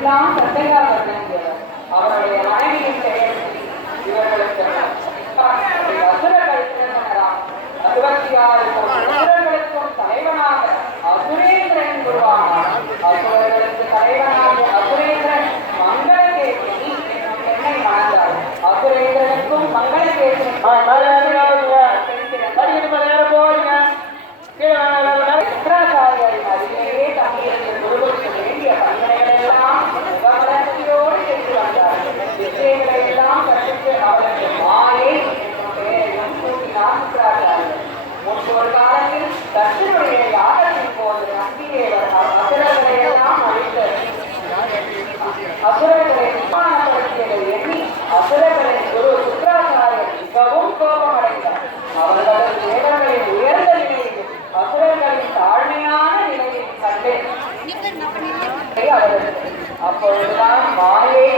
எல்லாம் சட்டையாக விளங்கியவர் அவருடைய மனைவியின் பெயர் இவர்களுக்கு அசுரர்கள் பிறந்தனராம் அறுபத்தி ஆறு அசுரர்களுக்கும் தலைவனாக அசுரேந்திரன் உருவானார். அசுரர்களுக்கு தலைவனாக அசுரேந்திரன் மங்களகேசனி என்னும் பெண்ணை மணந்தார். அசுரேந்திரனுக்கும் மங்களகேசனி சுக்கராச்சாரியர் முன்பு காலத்தில் தட்சனுடைய யாகத்தின் போது நந்திதேவர் அசுரர்களை அழித்து அசுரர்களை விமானப்படுத்தியதை எண்ணி அசுரர்களின் குரு சுக்கராச்சாரியர் மிகவும் கோபமடைந்தார் அவர்களது தேவர்களின் உயர்ந்த நிலையில் அசுரர்களின் தாழ்மையான அப்பொழுதுதான் மாயை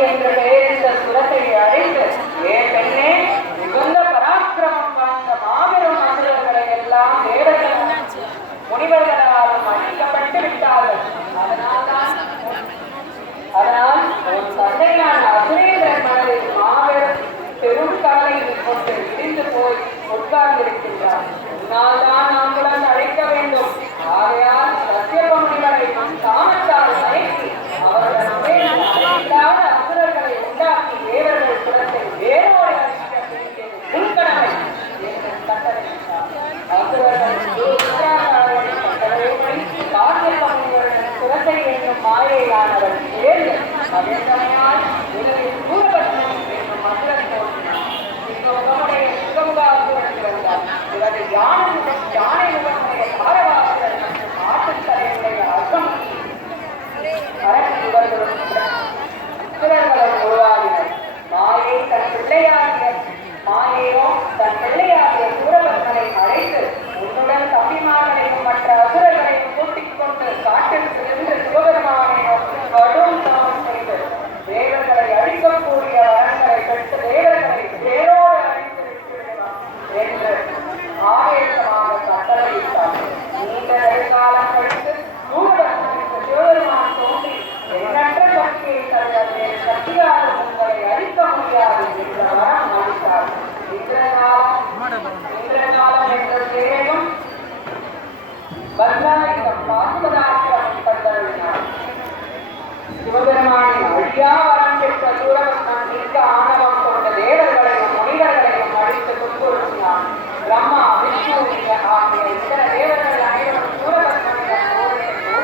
உட்கார்ந்திருக்கின்றார் உன்னால் நாங்கள் நாங்களும் அழைக்க வேண்டும். ஆகையால் சத்தியப முனிவரை காமத்தால் மயக்கி அவர்களுடைய அசுரர்களை உண்டாக்கி தேவர்கள் குலத்தை வேறோடு என்று கட்டளையிட்டார். அசுரர்கள் குலத்தை என்னும் மாயையானவர் சேர்ந்து அதே சமயம் வல்லாயிரம் பாசுவதாயிரம் தந்தருளினார் சிவபெருமானின் அழியா வரம் பெற்ற சூரபத்மன் மிக்க ஆணவம் கொண்ட தேவர்களையும் முனிவர்களையும் அழித்து துன்புறுத்தினான். பிரம்மா விஷ்ணு ஆகிய இத்தர தேவர்கள் அனைவரும் சூரபத்மனிடம் போரிட்டு